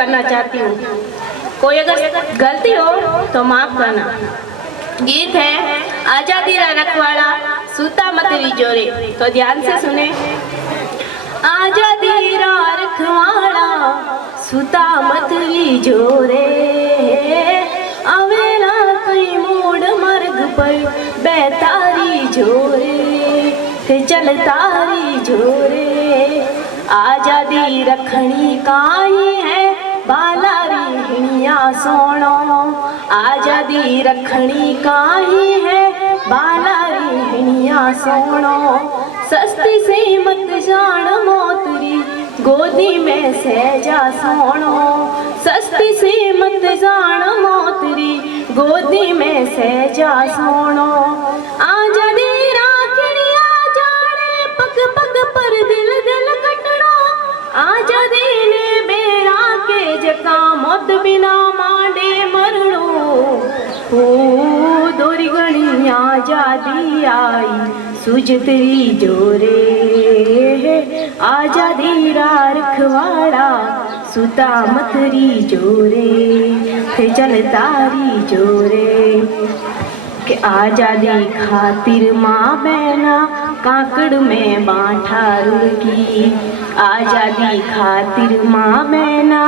करना चाहती हूँ। कोई अगर गलती हो तो माफ करना। गीत है आजादी रा रखवाड़ा सूता मत जोरे, तो ध्यान से सुने। आजादी रा रखवाड़ा सूता मत जोरे, अवेला कई मोड़ मार्ग पर बेतारी जोरे, ते चल तारी जोरे। आजादी रखनी काई है बालारी हिणिया सोनो, आजादी रखनी काई है बालारी हिणिया सोनो। सस्ती से मत जान मोतरी गोदी में सहजा सोनो, सस्ती से मत जान मोतरी गोदी में सहजा सोनो। आजादी राखिया जाने पग पग पर दिल दिल कटनो, आजादी ने बेरा के जका मौत बिना मांडे मरणो। ओ दोरी घणी आजादी आई सुजतरी जोरे, आजादी रा रखवाड़ा सुता मतरी जोरे, थे चल तारी जोरे। के आजादी खातिर माँ बहना काकड़ में बांठा रुड़की, आजादी खातिर माँ बहना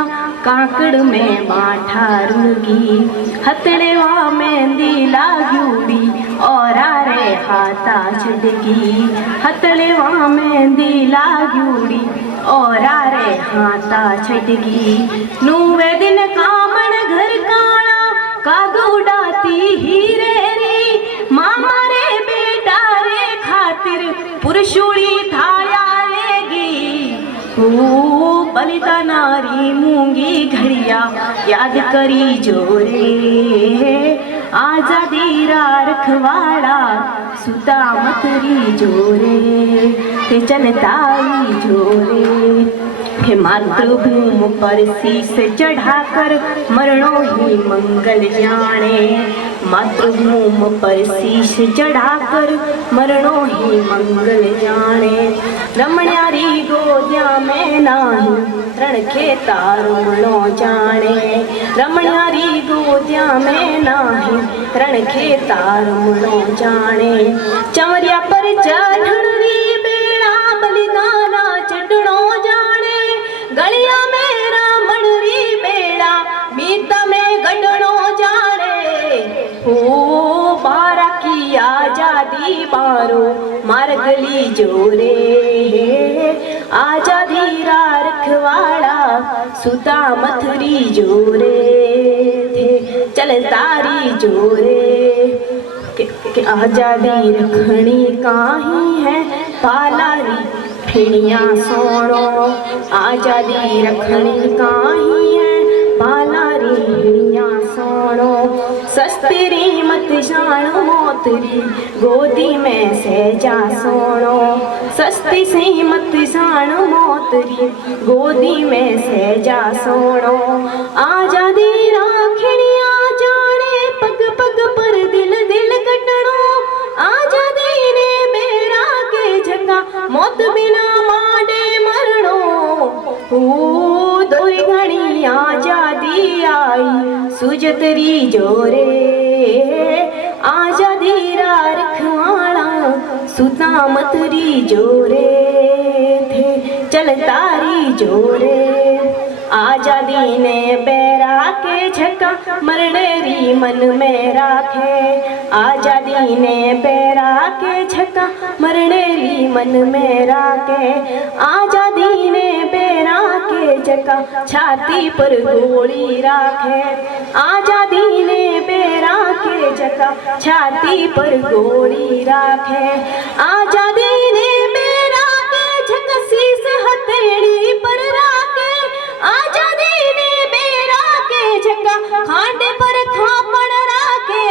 काकड़ में बांठा रुड़की। हथड़े वा मेहंदी लाग्यूड़ी और आरे हाथा छड़की, हथड़े वा मेहंदी लाग्यूड़ी और आरे हाथा छड़की। नूवे दिन कामण घर काना कागू डाती हीरे री, मामा रे बेटा रे खातिर पुरुषोड़ी थाया रेगी। ओ बलिदानारी मूंगी घड़िया याद करी जोरे, आजादी रा रखवाड़ा सुता मतरी जोरे, ते चल तारी जोरे। हे मातृभूमि पर शीस चढ़ाकर मरणो ही मंगल जाने, मातृभूमि पर शीस चढ़ाकर मरणो ही मंगल जाने। रमण्यारी गोदिया में नाही रण खेता रुमणो जाने, रमण्यारी गोदिया में नाही रण खेता रुमणो जाने। चवरिया पर चढ़नी बेड़ा बलिदाना चढ़नो जाने, गलिया में रामण री बेड़ा मीता में गढ़नो जाने। ओ बारा की आजादी बारो मारगली जोरे, आजादी रा रखवाड़ा सुता मथुरी जोरे, थे चल तारी जोरे। के आजादी रखनी काही है पालारी हिणिया सोनो, आजादी रखनी काही है बालारी हिणिया सोनो। सस्ती री मत जान मोतरी गोदी में सहजा सोनो, सस्ती सी मत जान मोतरी गोदी में सहजा सोनो। आजादी राखिया जाने पग पग पर दिल दिल कटनो, आजादी ने बेरा के झका मौत बिना मांडे मरणो। ओ दोरी घणी आजादी आई सुजतरी जोरे, आजादी रा रखवाड़ा सुता मतरी जोरे, थे चल तारी जोरे। आजादी ने बैरा के झका मरनेरी मन में राखे, आजादी ने बैरा के झका मरनेरी मन में राखे। आजादी ने बैरा के झका छाती पर गोली राखे, आजादी ने बैरा के झका छाती पर गोली राखे। आजादी ने बैरा के झका शीस हथेली पर राखे, आजादी ने बेरा के झका खांडे पर खापड़ राखे।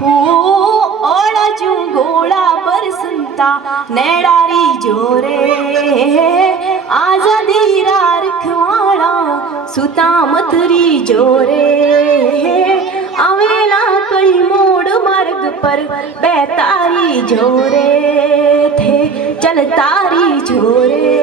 हो ओड़ा जू घोड़ा पर संता नेडारी जोरे, आजादी रा रखवाड़ा सुता मथुरी जोरे। अवेला कई मोड़ मार्ग पर बेतारी जोरे, थे चल तारी जोरे।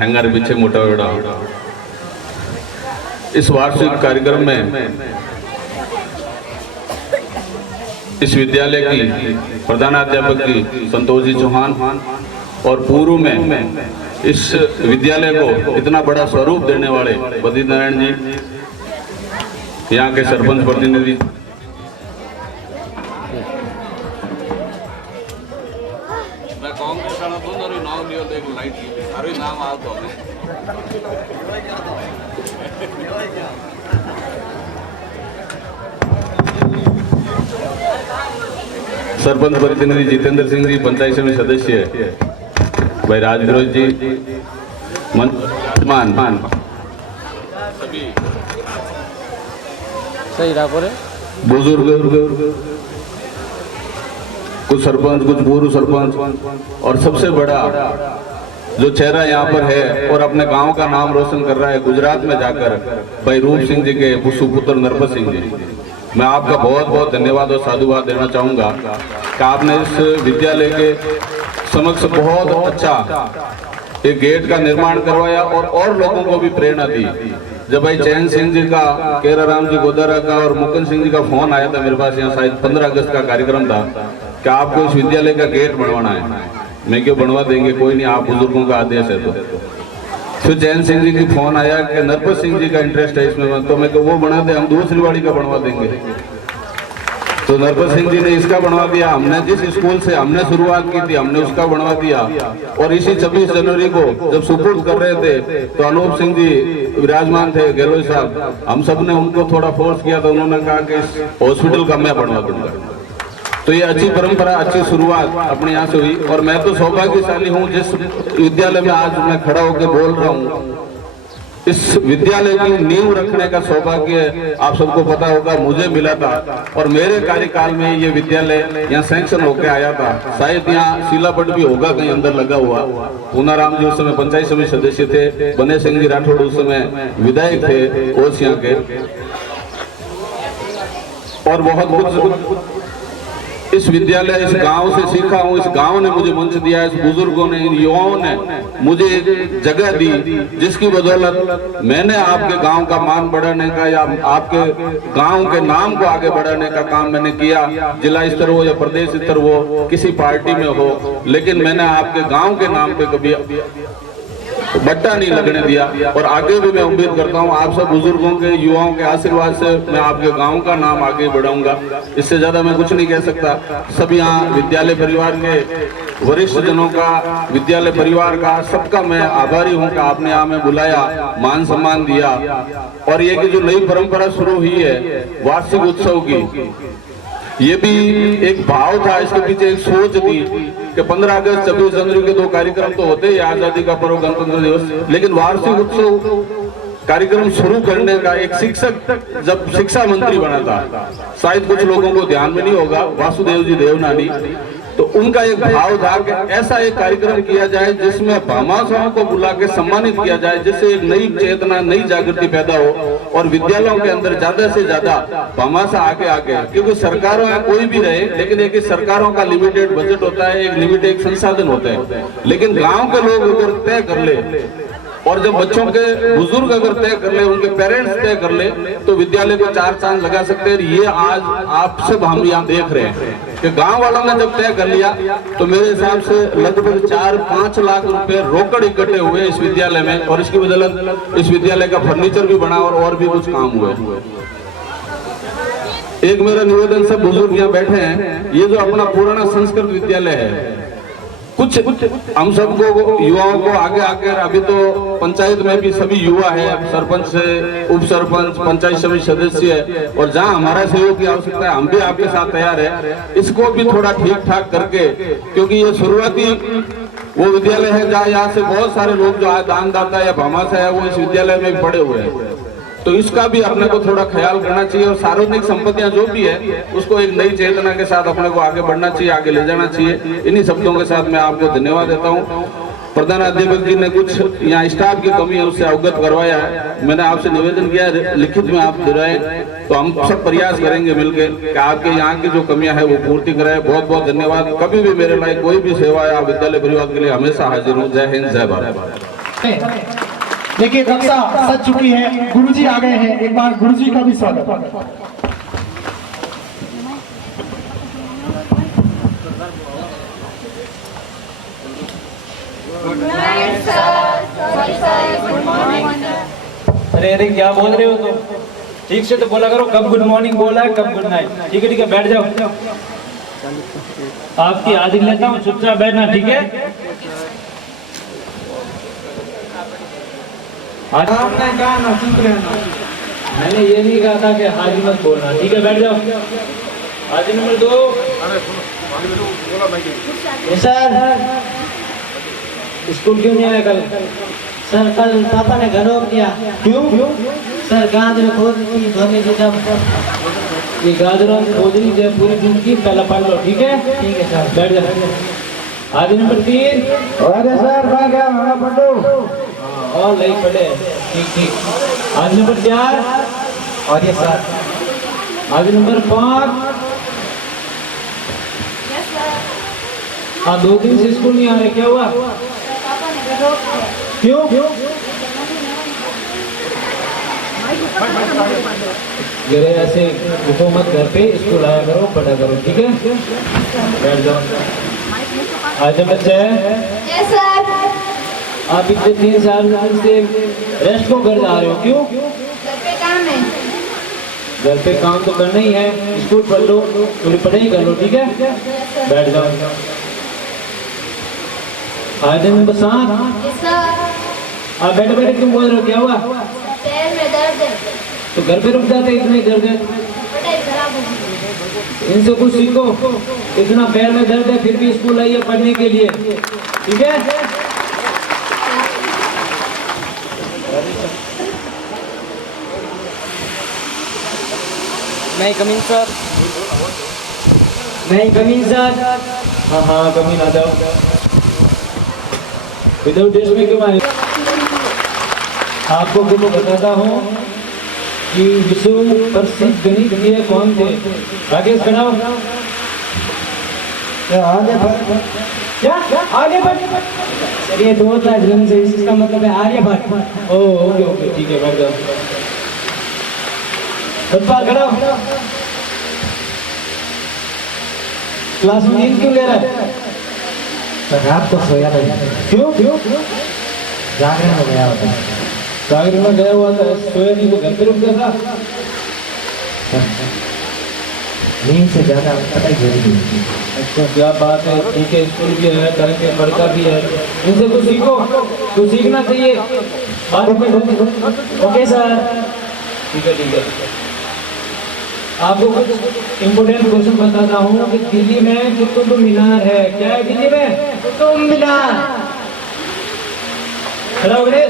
हैंगर पीछे मोटा बड़ा। इस वार्षिक कार्यक्रम में इस विद्यालय की प्रधानाध्यापक की संतोष जी चौहान और पूर्व में इस विद्यालय को इतना बड़ा स्वरूप देने वाले बद्री नारायण जी, यहाँ के सरपंच प्रतिनिधि, मैं कांग्रेस वाला दोनों नाम लियो देख लाइट सारे नाम आ तो सरपंच प्रतिनिधि जितेंद्र सिंह जी, पंचायत समिति सदस्य भाई राजविरोध जी, मान सभी सही रहा बुजुर्ग, कुछ सरपंच, कुछ पूर्व सरपंच और सबसे बड़ा जो चेहरा यहाँ पर है और अपने गांव का नाम रोशन कर रहा है गुजरात में जाकर, भाई रूप सिंह जी के सुपुत्र नरपत सिंह जी, मैं आपका बहुत बहुत धन्यवाद और साधुवाद देना चाहूँगा कि आपने इस विद्यालय के समक्ष बहुत अच्छा एक गेट का निर्माण करवाया और लोगों को भी प्रेरणा दी। जब भाई चैन सिंह जी का, केरा राम जी गोदारा का और मुकुंद सिंह जी का फोन आया था मेरे पास, यहाँ शायद 15 अगस्त का कार्यक्रम था कि आपको इस विद्यालय का गेट बनवाना है। मैं क्यों बनवा देंगे, कोई नहीं, आप बुजुर्गों का आदेश है। तो फिर चैन सिंह जी की फोन आया कि नरपत सिंह जी का इंटरेस्ट है इसमें, तो मैं वो बना दे, हम दूसरी वाड़ी का बनवा देंगे। तो नरपत सिंह जी ने इसका बनवा दिया। हमने जिस स्कूल से हमने शुरुआत की थी हमने उसका बनवा दिया। और इसी 26 जनवरी को जब सुपुर्द कर रहे थे तो अनूप सिंह जी विराजमान थे, गहलोत साहब, हम सब ने उनको थोड़ा फोर्स किया, तो उन्होंने कहा कि इस हॉस्पिटल का मैं बनवा दूंगा। तो ये अच्छी परंपरा, अच्छी शुरुआत अपने यहाँ से हुई। और मैं तो सौभाग्यशाली हूँ जिस विद्यालय में आज मैं खड़ा होकर बोल रहा हूँ। इस विद्यालय की नींव रखने का सौभाग्य आप सबको पता होगा मुझे मिला था, और मेरे कार्यकाल में ये विद्यालय यहाँ सैंक्शन होकर आया था। शायद यहाँ शिलापट भी होगा कहीं अंदर लगा हुआ। पूनाराम जी उस समय पंचायत समिति सदस्य थे, बने सिंह जी राठौड़ उस समय विधायक थे ओसिया के, और बहुत कुछ इस विद्यालय, इस गांव से सीखा हूँ। इस गांव ने मुझे मंच दिया, इस बुजुर्गों ने, इन युवाओं ने मुझे एक जगह दी जिसकी बदौलत मैंने आपके गांव का मान बढ़ाने का या आपके गांव के नाम को आगे बढ़ाने का काम मैंने किया। जिला स्तर हो या प्रदेश स्तर हो, किसी पार्टी में हो, लेकिन मैंने आपके गांव के नाम पे कभी बट्टा नहीं लगने दिया। और आगे भी मैं उम्मीद करता हूं आप सब बुजुर्गों के, युवाओं के आशीर्वाद से मैं आपके गांव का नाम आगे बढ़ाऊंगा। इससे ज्यादा मैं कुछ नहीं कह सकता। सब यहाँ विद्यालय परिवार के वरिष्ठ जनों का, विद्यालय परिवार का, सबका मैं आभारी हूं कि आपने यहाँ में बुलाया, मान सम्मान दिया। और ये कि जो नई परंपरा शुरू हुई है वार्षिक उत्सव की, ये भी एक भाव था, इसके पीछे एक सोच थी कि 15 अगस्त 26 जनवरी के 2 कार्यक्रम तो होते हैं, आजादी का पर्व, गणतंत्र दिवस, लेकिन वार्षिक उत्सव कार्यक्रम शुरू करने का एक शिक्षक जब शिक्षा मंत्री बना था, शायद कुछ लोगों को ध्यान में नहीं होगा, वासुदेव जी देवनानी, तो उनका एक भाव था कि ऐसा एक कार्यक्रम किया जाए जिसमें भामाशाहों को बुला के सम्मानित किया जाए, जिससे एक नई चेतना, नई जागृति पैदा हो और विद्यालयों के अंदर ज्यादा से ज्यादा भामाशाह आगे आगे। क्योंकि सरकारों में कोई भी रहे, लेकिन एक सरकारों का लिमिटेड बजट होता है, एक लिमिटेड संसाधन होता है, लेकिन गाँव के लोग अगर तय कर ले और जब बच्चों के बुजुर्ग अगर तय कर ले, उनके पेरेंट्स तय कर ले, तो विद्यालय को 4 चांद लगा सकते हैं। ये आज आप सब हम यहाँ देख रहे हैं कि गांव वालों ने जब तय कर लिया तो मेरे हिसाब से लगभग 4-5 लाख रुपए रोकड़ इकट्ठे हुए इस विद्यालय में, और इसकी बदौलत इस विद्यालय का फर्नीचर भी बना और भी कुछ काम हुए। एक मेरा निवेदन, सब बुजुर्ग यहाँ बैठे हैं, ये जो अपना पुराना संस्कृत विद्यालय है, कुछ हम सबको युवाओं को आगे आकर, अभी तो पंचायत में भी सभी युवा है, सरपंच से उप सरपंच, पंचायत समिति सदस्य है, और जहां हमारा सहयोग की आवश्यकता है हम भी आपके साथ तैयार है। इसको भी थोड़ा ठीक ठाक करके, क्योंकि ये शुरुआती वो विद्यालय है जहाँ यहाँ से बहुत सारे लोग जो दानदाता या भामाशाह है वो इस विद्यालय में भी पढ़े हुए हैं, तो इसका भी अपने को थोड़ा ख्याल करना चाहिए। और सार्वजनिक संपत्तियां जो भी है उसको एक नई चेतना के साथ अपने को आगे बढ़ना चाहिए, आगे ले जाना चाहिए। इन्हीं शब्दों के साथ मैं आपको धन्यवाद देता हूं। प्रधान अध्यापक जी ने कुछ यहाँ स्टाफ की कमी है उससे अवगत करवाया है, मैंने आपसे निवेदन किया है लिखित में आप दिलाएं, तो हम सब प्रयास करेंगे मिलकर कि आपके यहाँ की जो कमियां है वो पूर्ति कराएं। बहुत बहुत धन्यवाद। कभी भी मेरे लायक कोई भी सेवा या विद्यालय परिवार के लिए हमेशा हाजिर हूँ। जय हिंद, जय भारत। देखिए रक्षा सज चुकी है, गुरुजी आ गए हैं। एक बार गुरुजी का भी स्वागत। अरे अरे क्या बोल रहे हो तुम? ठीक से तो बोला करो, कब गुड मॉर्निंग बोला है, कब गुड नाइट। ठीक है बैठ जाओ। आपकी हाजिरी लेता हूँ, चुपचाप बैठना, ठीक है? आपने कहा ना चुप रहना, मैंने ये नहीं कहा था कि हाजिरी मत बोलना। ठीक है बैठ जाओ। हाजिरी नंबर 2। सर स्कूल क्यों नहीं आया कल? सर कल पापा ने घर रोक दिया। क्यों? सर गांव में खोद की धोने की जब ये गाजरों की खोजनी जो पूरी जिंदगी पहला पढ़ लो, ठीक है? ठीक है सर। बैठ जा। हाजिरी नंबर 3। अरे सर कहाँ गया हमारा पंडू? और नहीं पढ़े, ठीक। हाजिरी नंबर 4। और ये सर हाजिरी नंबर 5। आप 2 दिन से स्कूल नहीं आ रहे, क्या हुआ? क्यों? मेरे ऐसे उठो मत, घर पे स्कूल आया करो, पढ़ा करो, ठीक है? बैठ जाओ। आज बच्चा है आप पिछले 3 साल से रेस्ट को घर जा रहे हो, क्यों? घर पे काम तो करना ही है, स्कूल पढ़ लो, थोड़ी पढ़ाई कर लो, ठीक है? बैठ जाओ। आज नंबर 7। आप बैठे बैठे क्यों बोल रहे हो, क्या हुआ? पैर में दर्द है। तो घर पे रुक जाते, इतना ही दर्द है। पढ़ाई खराब हो गई। इनसे कुछ सीखो, इतना पैर में दर्द है फिर भी स्कूल आई है पढ़ने के लिए, ठीक है? मैं कमिंग सर। नहीं कमीन सर। हाँ कमीन आ जाओ। विदाउट ड्रेस में क्यों आए? आपको कुछ बताता हूँ कि विश्व प्रसिद्ध गणितज्ञ कौन थे? राकेश खड़ाओ। आगे बढ़। क्या आगे बढ़? सर ये 2 था जन्म से, इसका मतलब है आर्यभट्ट। ओके ठीक है बैठ जाओ। सतपाल खड़ाओ। क्लास में नींद क्यों ले रहा है? सर रात को सोया नहीं, क्यों? जागरण में गया होता। जागरण में गया हुआ था, सोया नहीं तो घर पे रुक गया था। नींद से ज्यादा पढ़ाई जरूरी है। अच्छा क्या बात है, ठीक है, स्कूल भी है, घर के पढ़ता भी है, इनसे कुछ सीखो, कुछ सीखना चाहिए। ओके सर, ठीक है। आपको कुछ इम्पोर्टेंट क्वेश्चन बताता हूँ कि दिल्ली में कुतुब मीनार है, क्या है दिल्ली में? कुतुब मीनार। खड़ा हो गए?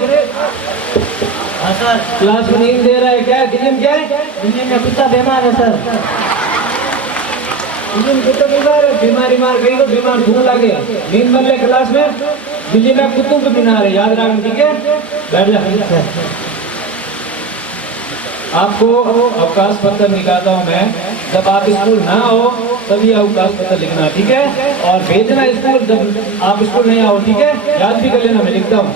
हाँ सर। क्लास में नींद दे रहा है, क्या है दिल्ली में? क्या है दिल्ली में कुत्ता बीमार है सर। दिल्ली में कुतुब मीनार है, बीमारी मार गई तो बीमार धूल लगे, नींद बन ले क्लास में। दिल्ली में कुतुब मीनार है, याद रखना, ठीक है? बैठ जा। आपको अवकाश पत्र निकालता हूँ मैं, जब आप स्कूल ना हो तभी अवकाश पत्र लिखना, ठीक है? और भेजना स्कूल जब आप स्कूल नहीं आओ, ठीक है? याद भी कर लेना, मैं लिखता हूँ।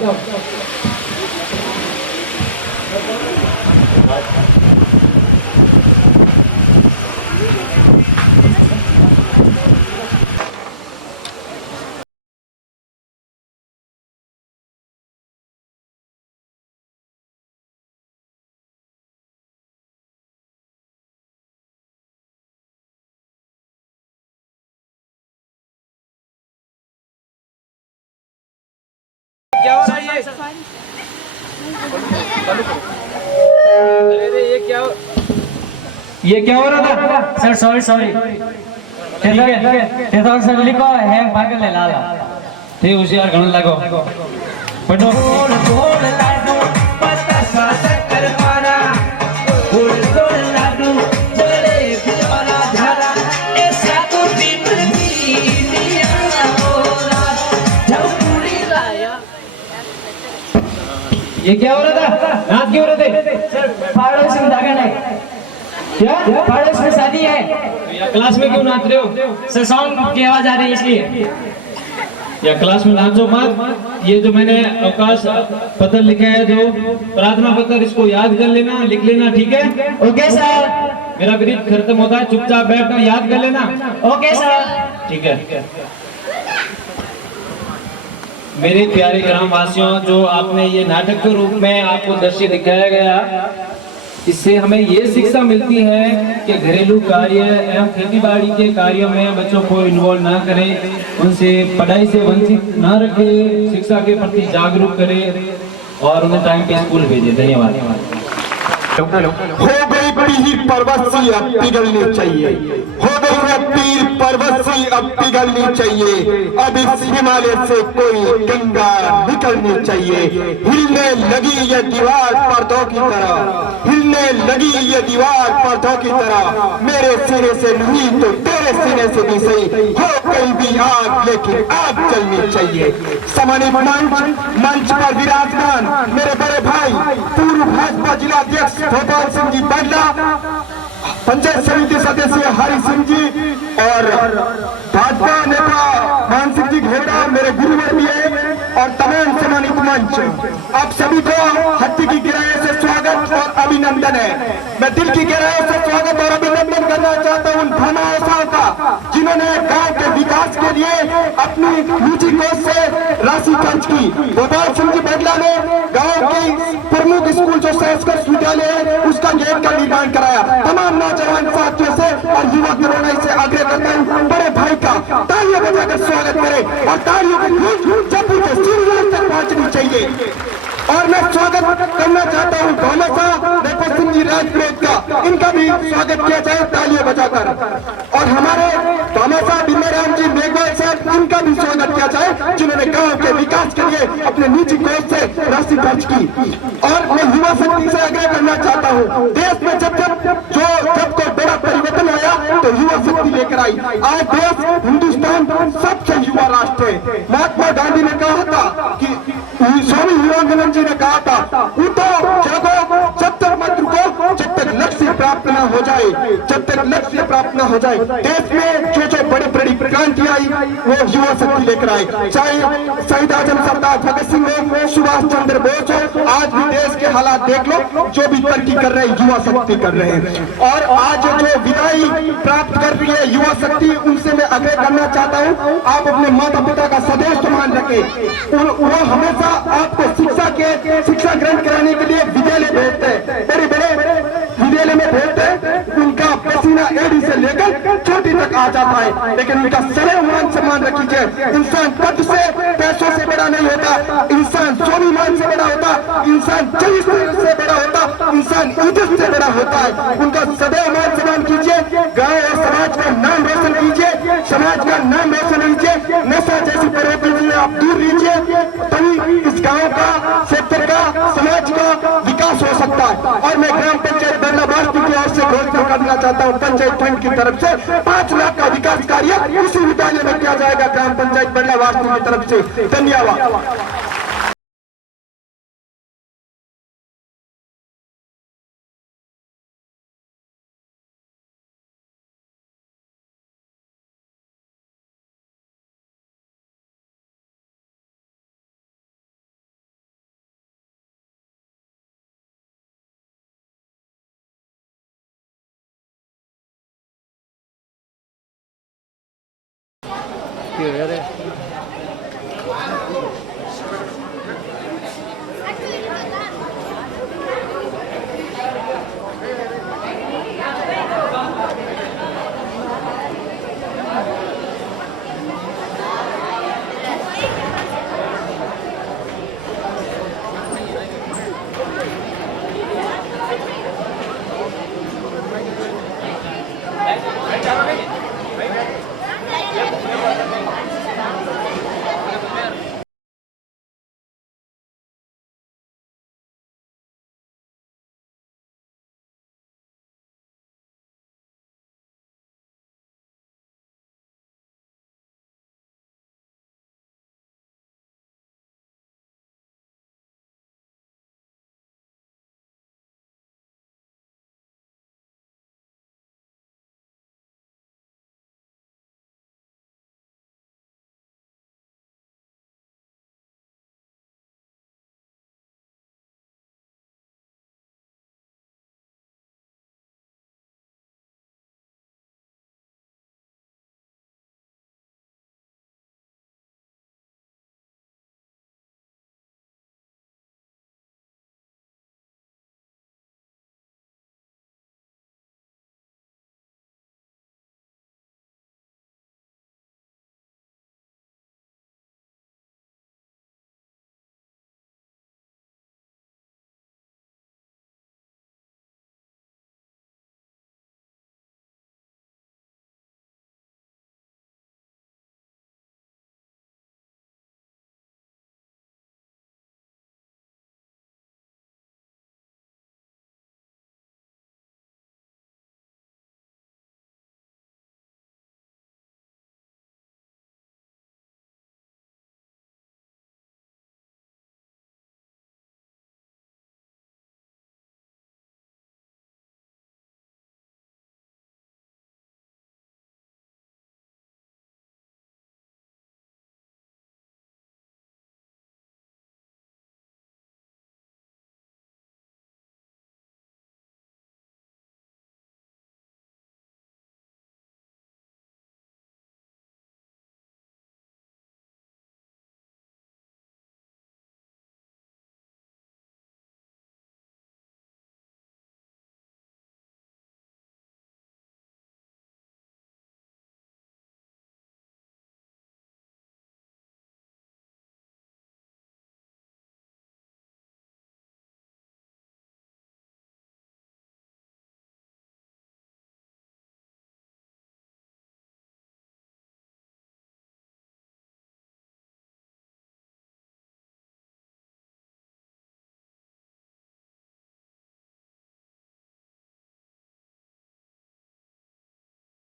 क्या हो रहा है ये? अरे ये क्या हो रहा था? सर सॉरी ठीक है सर लिखो है पागल है लाला। ठीक होशियार घण लगो पढ़ो। ये क्या हो रहा था? नाच क्यों हो रहे थे? सर पड़ोस में दागन है। क्या? पड़ोस में शादी है। या क्लास में क्यों नाच रहे हो? सर साउंड की आवाज आ रही है इसलिए। या क्लास में नाचो मत। ये जो मैंने अवकाश पत्र लिखे है, जो प्रार्थना पत्र, इसको याद कर लेना, लिख लेना, ठीक है? Okay sir. मेरा पीरियड खत्म होता है, चुपचाप बैठना, याद कर लेना। Okay sir. ठीक है। मेरे प्यारे ग्रामवासियों, जो आपने ये नाटक के रूप में आपको दृश्य दिखाया गया, इससे हमें ये शिक्षा मिलती है कि घरेलू कार्य एवं खेतीबाड़ी के कार्यों में बच्चों को इन्वॉल्व ना करें, उनसे पढ़ाई से वंचित ना रखें, शिक्षा के प्रति जागरूक करें और उन्हें टाइम पे स्कूल भेजें। धन्यवाद। हो गई पीर पर्वत सी अब पिघलनी चाहिए, हो गई है पीर पर्वत सी अब पिघलनी चाहिए, अब इस हिमालय से कोई गंगा निकलनी चाहिए। हिलने लगी ये दीवार पर्दों की तरह, हिलने लगी ये दीवार पर्दों की तरह, मेरे सीने से नहीं तो तेरे सीने से भी सही, हो कहीं भी आग लेकिन आग जलनी चाहिए। सम्मानित मंच पर विराजमान मेरे बड़े भाई पूर्व भाजपा जिलाध्यक्ष गोपाल सिंह जी बडला, पंचायत समिति सदस्य हरि सिंह जी और भाजपा नेता मान सिंह जी घेरा, मेरे गुरुवर भी है, और तमाम सम्मानित मंच, आप सभी को हत्ती की गहराई से स्वागत और अभिनंदन है। मैं दिल की गहराई से स्वागत और अभिनंदन करना चाहता हूं उन भामाशाह का, जिन्होंने गांव के विकास के लिए अपनी निजी कोष से राशि खर्च की। गोपाल सिंह जी बडला ने गांव की प्रमुख स्कूल जो संस्कृत विद्यालय है उसका गेट का निर्माण कराया। तमाम नौजवान साथियों से और युवा करोड़ाई से आग्रह करता हूँ, बड़े भाई का तालियां बजाकर स्वागत करें और तालियों की गूंज जयपुर के सीढ़ियों तक पहुंचनी चाहिए। और मैं स्वागत करना चाहता हूँ भामाशाह नेता सिंह जी राजपुरोहित का, इनका भी स्वागत किया जाए तालियां बजाकर। और हमारे भामाशाह भीमाराम जी मेघवाल साहब, इनका भी स्वागत किया जाए, जिन्होंने गांव के विकास के लिए अपने निजी कोष से राशि खर्च की। और मैं युवा शक्ति से आग्रह करना चाहता हूँ, देश में जब कोई बड़ा परिवर्तन आया तो युवा शक्ति लेकर आई। आज देश हिंदुस्तान सबसे युवा राष्ट्र है। महात्मा गांधी ने कहा था कि स्वामी विवेकानंद जी ने कहा था, उठो जागो, जब तक मत रुको, जब तक लक्ष्य प्राप्त न हो जाए, जब तक लक्ष्य प्राप्त न हो जाए। देश में जो बड़ी बड़ी क्रांति आई वो युवा शक्ति लेकर आई, चाहे शहीद आजम सरदार भगत सिंह हो, सुभाष चंद्र बोस हो, आज भी देश के हालात देख लो, जो भी तरक्की कर रहे हैं युवा शक्ति कर रहे हैं। और आज जो विदाई प्राप्त कर रही है युवा शक्ति, उनसे मैं आग्रह करना चाहता हूँ, आप अपने माता पिता का सदैव सम्मान रखें। वो हमेशा आपको शिक्षा ग्रहण कराने के लिए विद्यालय भेजते हैं, बड़े बड़े विद्यालय में भेजते हैं, उनका पसीना एड़ी से लेकर चोटी तक आ जाता है, लेकिन उनका सदैव मान सम्मान रखिए। इंसान पद से पैसों से बड़ा नहीं होता, इंसान स्वाभिमान से बड़ा होता, इंसान चरित्र से बड़ा होता, इंसान इज्जत से बड़ा होता है। उनका सदैव मान सम्मान कीजिए, गांव और समाज का नाम रोशन कीजिए, समाज का नाम रोशन कीजिए, नशा जैसी प्रवृत्ति से आप दूर लीजिए, तभी इस गांव का, क्षेत्र का, समाज का विकास हो सकता है। और मैं ग्राम पंचायत बडला वास्तु की ओर से घोषणा करना चाहता हूँ, पंचायत फंड की तरफ से 5 लाख का विकास कार्य इसी विद्यालय में किया जाएगा ग्राम पंचायत बडला वास्तु की तरफ से। धन्यवाद।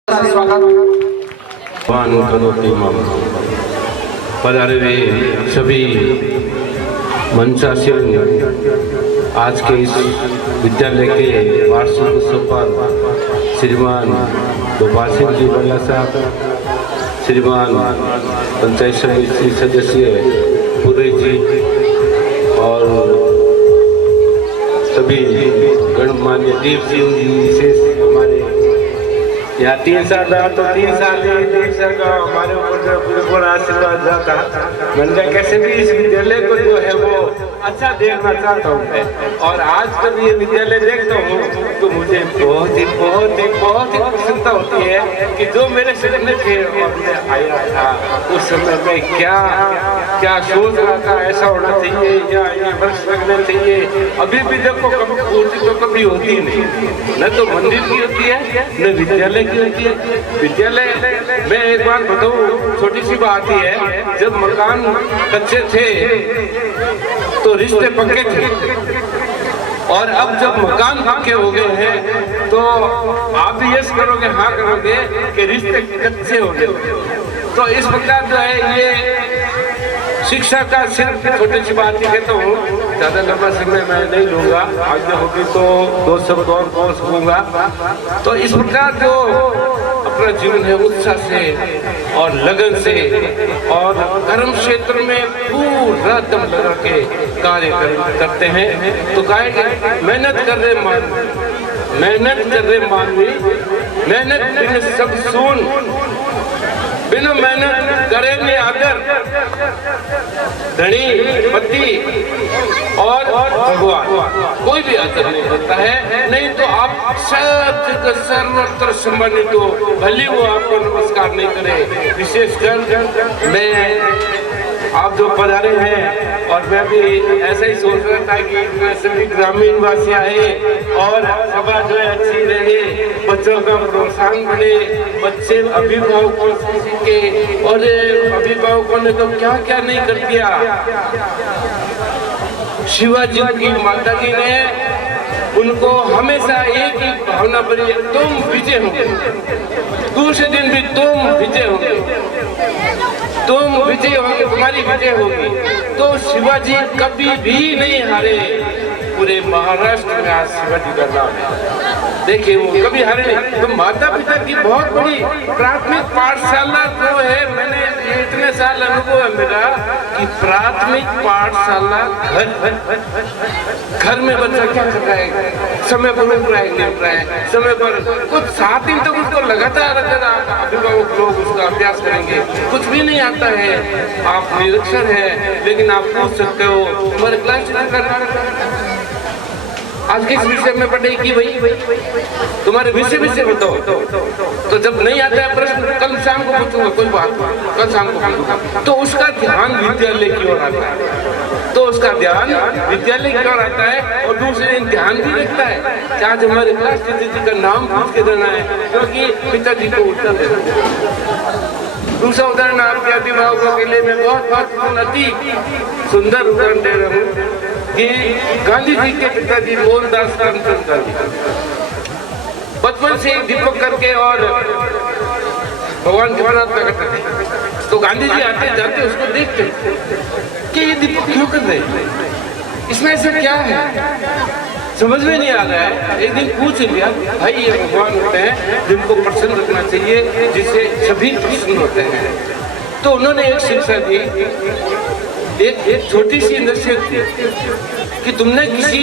स्वागत करोति मम पधारे हुए सभी मंचासीन आज के इस विद्यालय के वार्षिक उत्सव पर श्रीमान गोपाल सिंह जी बल्ला साहब, श्रीमान पंचायत समिति सदस्य पूरे जी और सभी गणमान्य देव सिंह जी विशेष हमारे यहाँ 3 साल रहा तो 3 साल देव सर का हमारे ऊपर आशीर्वाद जाता। मैंने कहा कैसे भी इस विद्यालय को जो है वो अच्छा देखना चाहता हूँ और आज जब ये विद्यालय देखता हूँ तो मुझे बहुत ही प्रसन्नता होती है कि जो मेरे सपने थे और मैं आया था उस समय में क्या सोच रहा था ऐसा होना चाहिए या ये वर्ष लगना चाहिए। अभी भी देखो कभी पूर्ति तो कभी होती नहीं, न तो मंदिर की होती है न विद्यालय की होती है। विद्यालय मैं एक बात बताऊँ, छोटी सी बात ही है, जब मकान कच्चे थे तो रिश्ते पक्के थे और अब जब मकान पक्के हो गए हैं तो आप भी यस करोगे, हाँ करोगे कि रिश्ते कच्चे हो गए। तो इस प्रकार जो है ये शिक्षा का सिर्फ छोटी सी बात ही कहता हूँ, ज़्यादा लंबा समय मैं नहीं लूँगा, आगे होगी तो 2 शब्द और बोल सकूँगा। तो इस प्रकार जो अपना जीवन है उत्साह से और लगन से और कर्म क्षेत्र में पूरा दम लगा के कार्य करते हैं। तो कहेंगे मेहनत कर रहे मानवी, मेहनत बिना सब सुन, बिना मेहनत करेंगे अगर धनी पति और भगवान कोई भी आदर नहीं होता है। नहीं तो आप सर्वत्र सम्मानित हो, भले वो आपको नमस्कार नहीं करे। विशेषकर मैं आप जो पधारे हैं और मैं भी ऐसा ही सोच रहा था कि सभी ग्रामीण वासी आए और सभा जो है अच्छी रहे, बच्चों का प्रोत्साहन बढ़े, बच्चे अभिभावकों के और अभिभावकों ने तो क्या क्या नहीं कर दिया। शिवाजी की माता जी ने उनको हमेशा एक ही भावना बनी, तुम विजय होगे, दूसरे दिन भी तुम विजय होगे, तुम विजय होगे, तुम्हारी विजय होगी। तो शिवाजी कभी भी नहीं हारे। पूरे महाराष्ट्र में आज शिवाजी का नाम है, देखिए वो कभी हारे नहीं। तो माता पिता की बहुत बड़ी प्राथमिक पाठशाला जो है, मैंने इतने साल अनुभव है मेरा कि प्राथमिक पाठशाला घर में बच्चा क्या कर रहा है, समय पर उठ रहा है नहीं उठ रहा है, समय पर कुछ 7 दिन तक उसको लगातार अगर अभिभावक लोग उसका अभ्यास करेंगे कुछ भी नहीं आता है। आप निरक्षर है लेकिन आप पूछ सकते हो तुम्हारे क्लास आज किस विषय में पढ़ेगी भाई, तुम्हारे विषय बताओ। तो जब नहीं आता है प्रश्न कल शाम को पूछूंगा, कोई बात नहीं, कल शाम को पूछूंगा। तो उसका ध्यान विद्यालय की ओर आता है, तो उसका ध्यान विद्यालय की ओर आता है और दूसरे दिन ध्यान भी रखता है कि आज हमारे क्लास टीचर जी का नाम पूछ के देना है, क्योंकि पिताजी को उत्तर देना है। दूसरा उदाहरण आपके अभिभावकों के लिए मैं बहुत अति सुंदर उदाहरण दे रहा हूँ कि गांधी जी के पिताजी मोहनदास करमचंद गांधी बचपन से दीपक करके और भगवान की प्रार्थना करते थे। तो गांधी जी आते जाते उसको देखते कि ये दीपक क्यों कर रहे हैं, इसमें ऐसा क्या है, समझ में नहीं आ रहा है। एक दिन पूछ लिया, भाई ये भगवान होते हैं जिनको प्रसन्न रखना चाहिए, जिससे सभी प्रसन्न होते हैं। तो उन्होंने एक शिक्षा दी, एक छोटी सी नसीहत थी कि तुमने किसी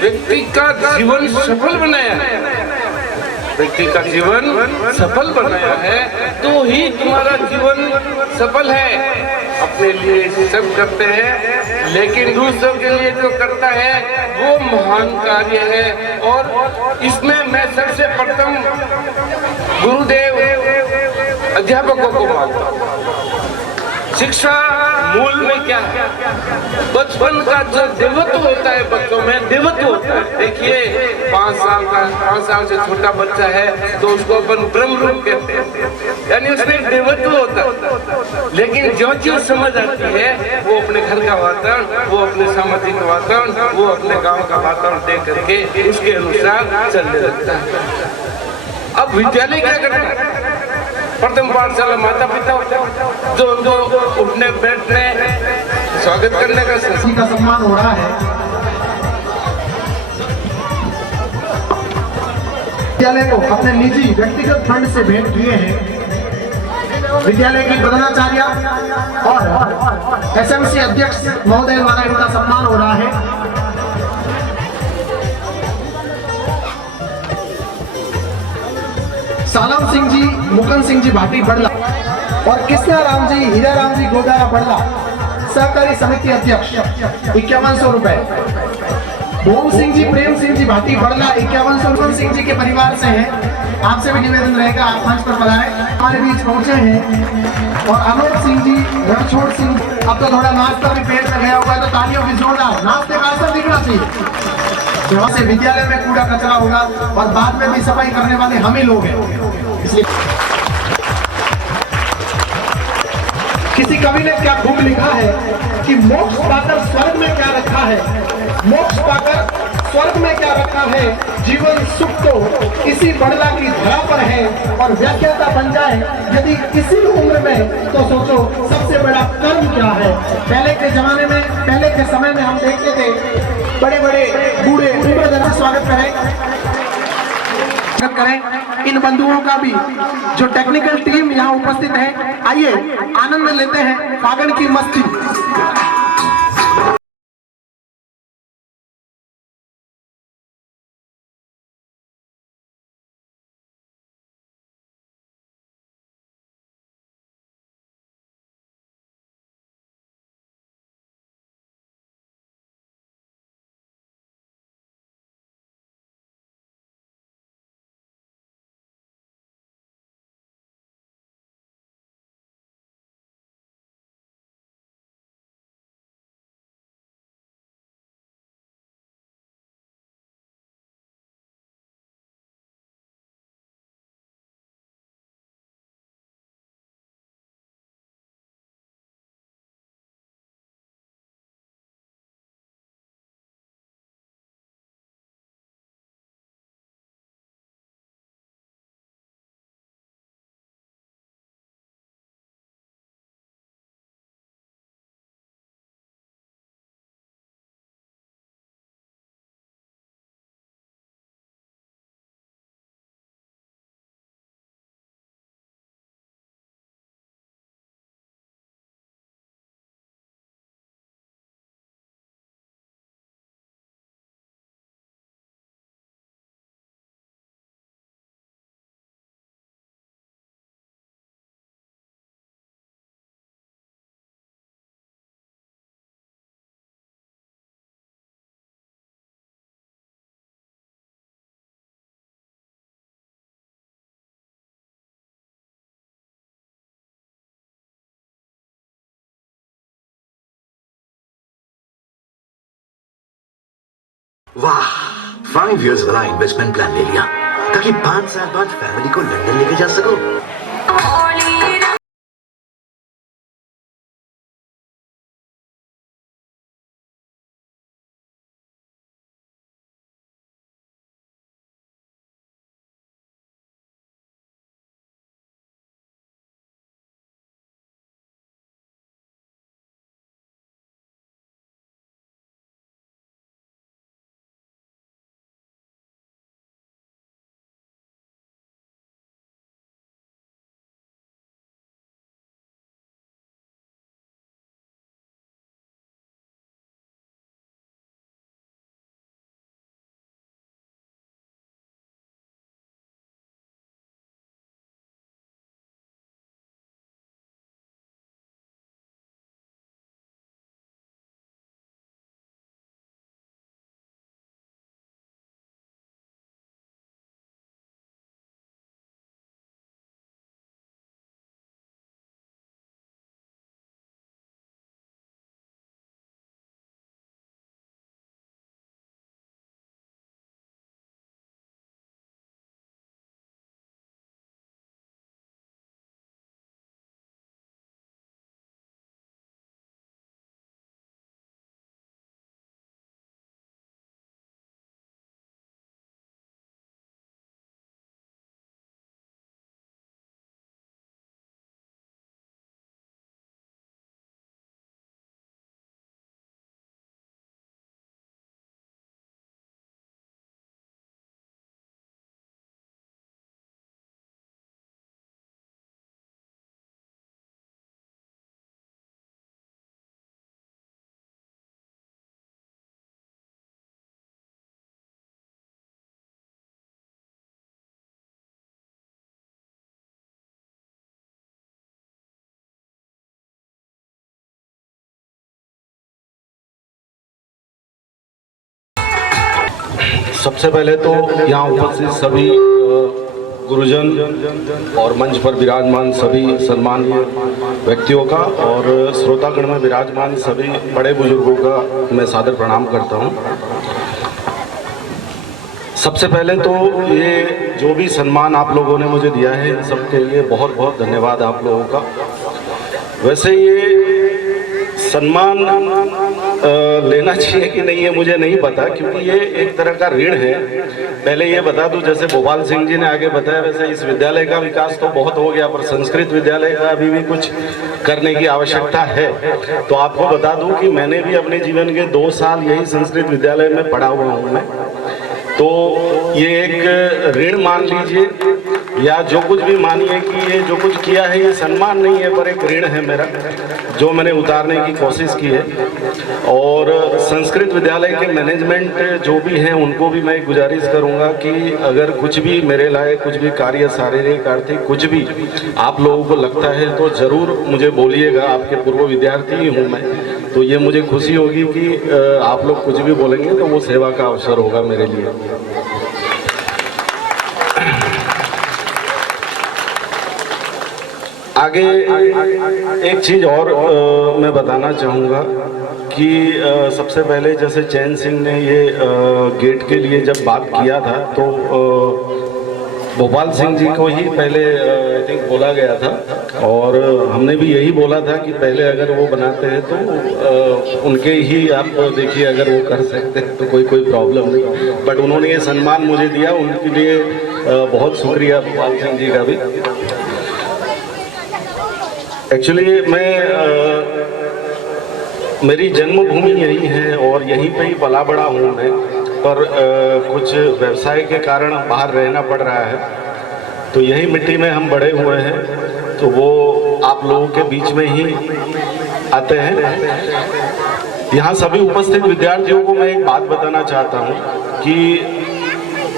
व्यक्ति का जीवन सफल बनाया है, व्यक्ति का जीवन सफल बनाया है तो ही तुम्हारा जीवन सफल है। अपने लिए सब करते हैं लेकिन दूसरों के लिए जो करता है वो महान कार्य है। और इसमें मैं सबसे प्रथम गुरुदेव अध्यापकों को मानता हूँ। शिक्षा मूल में क्या है, बचपन का जो देवत्व होता है, बच्चों में देवत्व होता है। देखिए 5 साल से छोटा बच्चा है तो उसको अपन ब्रह्म रूप कहते हैं, यानी उसमें देवत्व होता है। लेकिन जो समझ आती है वो अपने घर का वातावरण, वो अपने सामाजिक वातावरण, वो अपने गांव का वातावरण देख करके उसके अनुसार चलने लगता है। अब अब विद्यालय क्या करता है? प्रथम पाठशाला माता पिता जो उनको उठने बैठने स्वागत करने का किसी का सम्मान हो रहा है। विद्यालय को अपने निजी व्यक्तिगत फंड से भेंट किए हैं विद्यालय की प्रधानाचार्य और एसएमसी अध्यक्ष महोदय द्वारा इनका सम्मान हो रहा है। सालम सिंह जी, मुकन सिंह जी भाटी बड़ला और कृष्णा राम जी, हीरा राम जी गोदारा बड़ला सहकारी समिति अध्यक्ष 5100 रुपए। भोम सिंह जी, प्रेम सिंह जी भाटी बड़ला 5100 सिंह जी के परिवार से हैं। आपसे भी निवेदन रहेगा आप मंच पर बुलाएं। हमारे बीच पहुंचे हैं और अनोज सिंह जी, रणछोड़ सिंह। अब तो थोड़ा नाश्ता भी पेट में गया हुआ है तो तालियों की जोरदार नाश्ते का असर दिखना चाहिए। यहाँ से विद्यालय में कूड़ा कचरा होगा और बाद में भी सफाई करने वाले हम ही लोग हैं। इसलिए किसी कवि ने क्या खूब लिखा है कि मोक्ष पाकर स्वर्ग में क्या रखा है, मोक्ष पाकर स्वर्ग में क्या रखा है, जीवन सुख तो इसी बड़ला की धरा पर है। और व्याख्याता बन जाए यदि इसी उम्र में तो सोचो सबसे बड़ा कर्म क्या है। पहले के जमाने में, पहले के समय में हम देखते थे बड़े बड़े बूढ़े उम्र स्वागत करें इन बंधुओं का भी जो टेक्निकल टीम यहाँ उपस्थित है। आइए आनंद लेते हैं फागण की मस्ती। वाह, 5 years वाला इन्वेस्टमेंट प्लान ले लिया ताकि 5 साल बाद फैमिली को लंदन लेके जा सको। सबसे पहले तो यहाँ उपस्थित सभी गुरुजन और मंच पर विराजमान सभी सम्मानीय व्यक्तियों का और श्रोतागण में विराजमान सभी बड़े बुजुर्गों का मैं सादर प्रणाम करता हूँ। सबसे पहले तो ये जो भी सम्मान आप लोगों ने मुझे दिया है इन सबके लिए बहुत बहुत धन्यवाद आप लोगों का। वैसे ये सम्मान लेना चाहिए कि नहीं ये मुझे नहीं पता, क्योंकि ये एक तरह का ऋण है। पहले ये बता दूं, जैसे भोपाल सिंह जी ने आगे बताया, वैसे इस विद्यालय का विकास तो बहुत हो गया, पर संस्कृत विद्यालय का अभी भी कुछ करने की आवश्यकता है। तो आपको बता दूं कि मैंने भी अपने जीवन के 2 साल यही संस्कृत विद्यालय में पढ़ा हुआ हूँ मैं। तो ये एक ऋण मान लीजिए या जो कुछ भी मानिए कि ये जो कुछ किया है ये सम्मान नहीं है, पर एक ऋण है मेरा जो मैंने उतारने की कोशिश की है। और संस्कृत विद्यालय के मैनेजमेंट जो भी हैं उनको भी मैं गुजारिश करूंगा कि अगर कुछ भी मेरे लायक कुछ भी कार्य शारीरिक आर्थिक कुछ भी आप लोगों को लगता है तो ज़रूर मुझे बोलिएगा। आपके पूर्व विद्यार्थी ही हूँ मैं, तो ये मुझे खुशी होगी कि आप लोग कुछ भी बोलेंगे तो वो सेवा का अवसर होगा मेरे लिए। आगे एक चीज़ और मैं बताना चाहूँगा कि सबसे पहले जैसे चैन सिंह ने ये गेट के लिए जब बात किया था तो भोपाल सिंह जी को ही पहले आई थिंक बोला गया था, और हमने भी यही बोला था कि पहले अगर वो बनाते हैं तो उनके ही आप देखिए अगर वो कर सकते हैं तो कोई प्रॉब्लम नहीं। बट उन्होंने ये सम्मान मुझे दिया, उनके लिए बहुत शुक्रिया भोपाल सिंह जी का भी। एक्चुअली मेरी जन्मभूमि यही है और यहीं पे ही पला बड़ा हूँ मैं, पर कुछ व्यवसाय के कारण बाहर रहना पड़ रहा है, तो यही मिट्टी में हम बड़े हुए हैं, तो वो आप लोगों के बीच में ही आते हैं। यहाँ सभी उपस्थित विद्यार्थियों को मैं एक बात बताना चाहता हूँ कि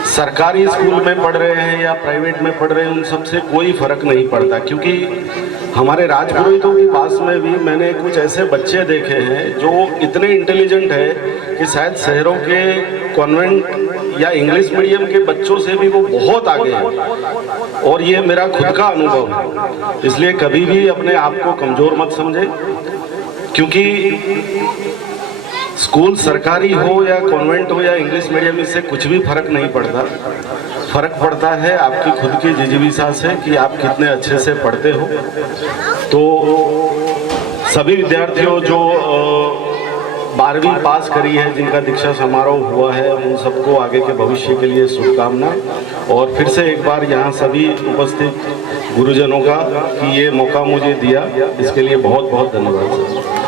सरकारी स्कूल में पढ़ रहे हैं या प्राइवेट में पढ़ रहे हैं उन सबसे कोई फर्क नहीं पड़ता, क्योंकि हमारे राजपुरोहितों के पास में भी मैंने कुछ ऐसे बच्चे देखे हैं जो इतने इंटेलिजेंट है कि शायद शहरों के कॉन्वेंट या इंग्लिश मीडियम के बच्चों से भी वो बहुत आगे हैं, और ये मेरा खुद का अनुभव है। इसलिए कभी भी अपने आप को कमज़ोर मत समझे, क्योंकि स्कूल सरकारी हो या कॉन्वेंट हो या इंग्लिश मीडियम, इससे कुछ भी फर्क नहीं पड़ता। फर्क पड़ता है आपकी खुद की जिजीविसा से कि आप कितने अच्छे से पढ़ते हो। तो सभी विद्यार्थियों जो 12वीं पास करी है, जिनका दीक्षा समारोह हुआ है, उन सबको आगे के भविष्य के लिए शुभकामनाएं। और फिर से एक बार यहाँ सभी उपस्थित गुरुजनों का कि ये मौका मुझे दिया, इसके लिए बहुत बहुत धन्यवाद।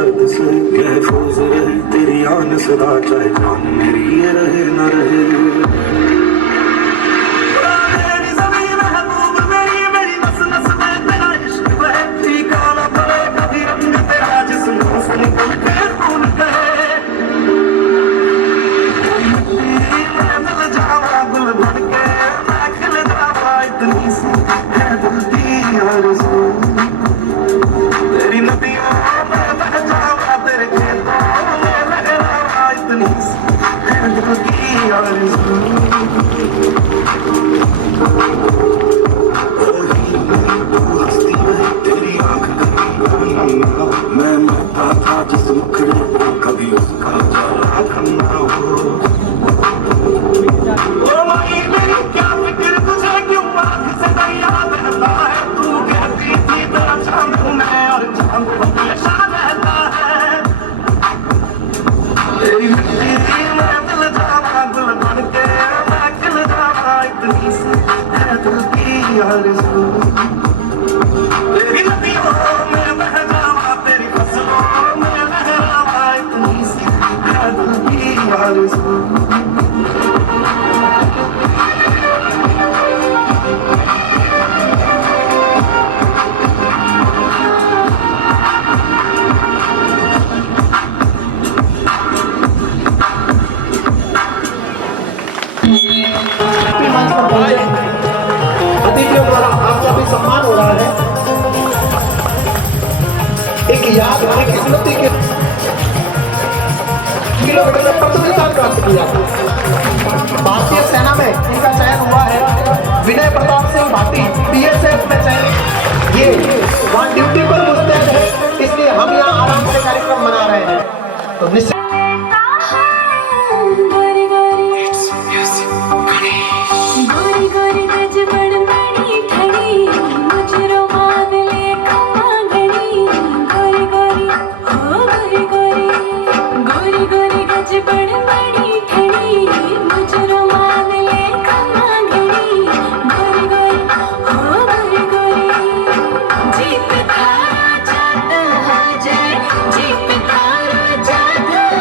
दर्द से महफूज रहे तेरी आन सदा, चाहे जान मेरी ये रहे न रहे। मेरी ज़मीं महबूब मेरी, मेरी नस नस में तेरा इश्क बहती, काला पड़े कभी रंग तेरा जिस्म से निकल के खून कहे। मैं दिल जावा गुल बन के, मैं खिल जावा इतनी सी है दिल की आरज़ू। तेरी नदियों में बह जावा, तेरे खेतों में लहरावा, इतनी सी है दिल की आरज़ू। हस्ती में तेरी आँख कभी मैं मरता था जिस मुखड़े पे, कभी उसका चेहरा खन्ना हो। ओ माही मेरी क्या फिक्र तुझे, क्यों आँख से दरिया बहता है। तू कहती थी तेरा चांद हूँ मैं, और चांद हमेशा रहता है। तेरी मिट्टी में दिल जावा गुल बन के, मैं खिल जावा इतनी सी है दिल की आरज़ू। तेरी नदियों में बह जावा, तेरी फसलों में लहरावा, इतनी सी है दिल की आरज़ू। मंच पर पहुंचे अतिथियों द्वारा आपका भी सम्मान हो रहा है। एक याद, एक स्मृति के किलोमीटर में प्रथम स्थान प्राप्त किया। भारतीय सेना में इनका चयन हुआ है। विनय प्रताप सिंह भाटी बीएसएफ में चयन। ये वहाँ ड्यूटी पर मुस्तैद है, इसलिए हम यहाँ आराम से कार्यक्रम मना रहे हैं। तो निश्चित जीप तारा जाता है,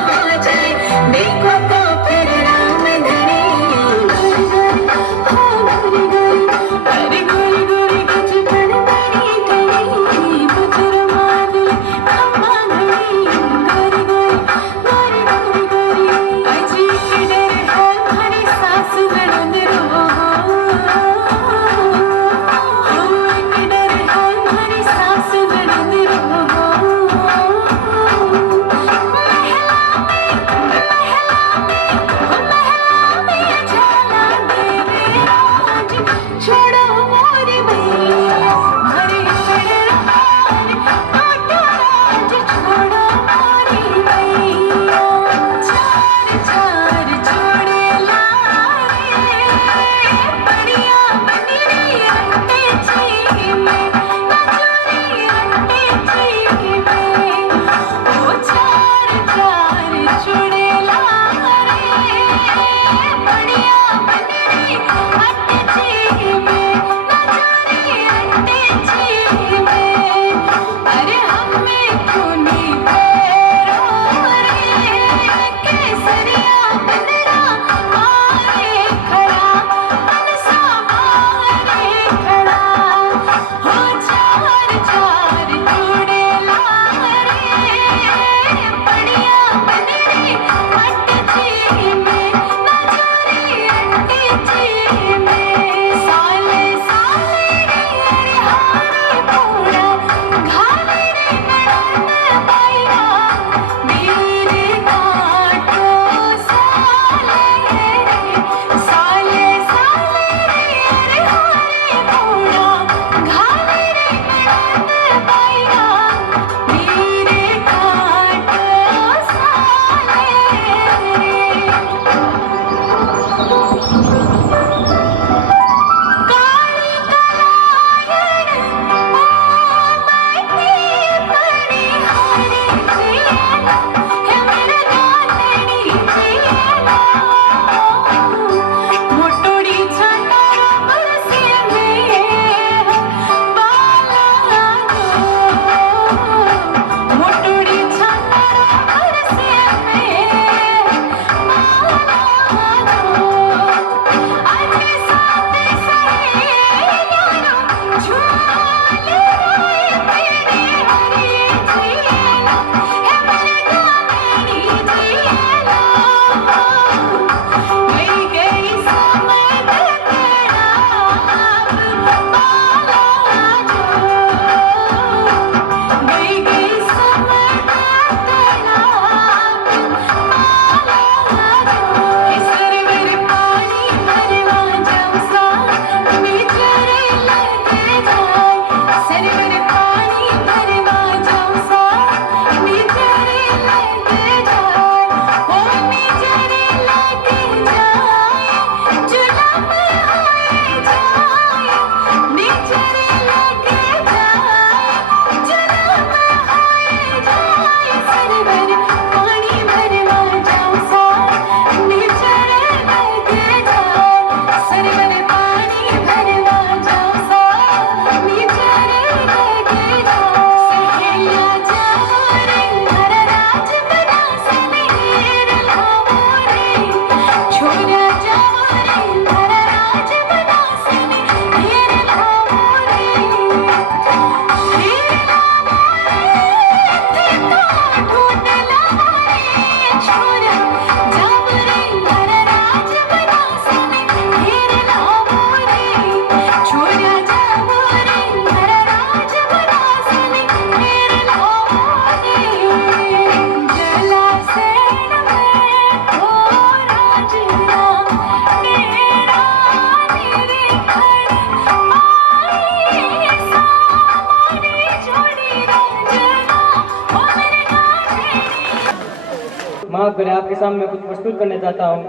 माफ करें, आपके सामने कुछ प्रस्तुत करना चाहता हूँ।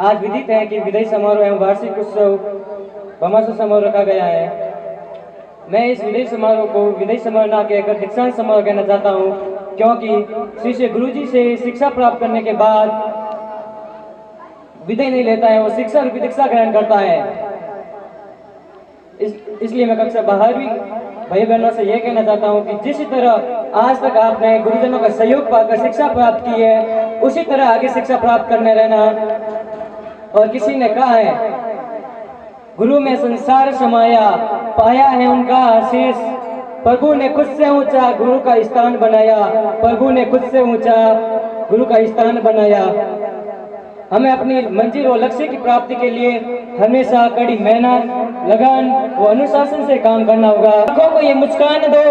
आज विदित है कि विदाई समारोह एवं वार्षिक उत्सव भामाशाह समारोह रखा गया है। मैं इस विदाई समारोह को विदाई समारोह ना कहकर दीक्षांत समारोह कहना चाहता हूँ, क्योंकि शिष्य गुरुजी से शिक्षा प्राप्त करने के बाद विदाई नहीं लेता है, वो शिक्षा रूपी दीक्षा ग्रहण करता है। इसलिए मैं कक्षा 12वीं भाई बहनों से यह कहना चाहता हूँ कि जिस तरह आज तक आपने गुरुजनों का सहयोग पाकर शिक्षा प्राप्त की है, उसी तरह आगे शिक्षा प्राप्त करने रहना। और किसी ने कहा है, गुरु में संसार समाया, पाया है उनका आशीष, प्रभु ने खुद से ऊंचा गुरु का स्थान बनाया, प्रभु ने खुद से ऊंचा गुरु का स्थान बनाया। हमें अपनी मंजिल और लक्ष्य की प्राप्ति के लिए हमेशा कड़ी मेहनत, लगन व अनुशासन से काम करना होगा। आंखों को ये मुस्कान दो,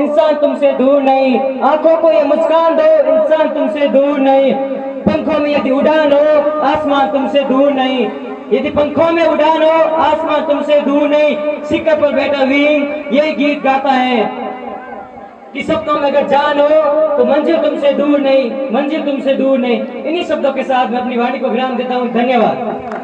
इंसान तुमसे दूर नहीं। आंखों को ये मुस्कान दो, इंसान तुमसे दूर नहीं। पंखों में यदि उड़ान हो, आसमान तुमसे दूर नहीं। यदि पंखों में उड़ान हो, आसमान तुमसे दूर नहीं। शिखर पर बैठा विंग यही गीत गाता है कि सपनों में अगर जान हो तो मंजिल तुमसे दूर नहीं, मंजिल तुमसे दूर नहीं। इन्हीं शब्दों के साथ मैं अपनी वाणी को विराम देता हूँ। धन्यवाद।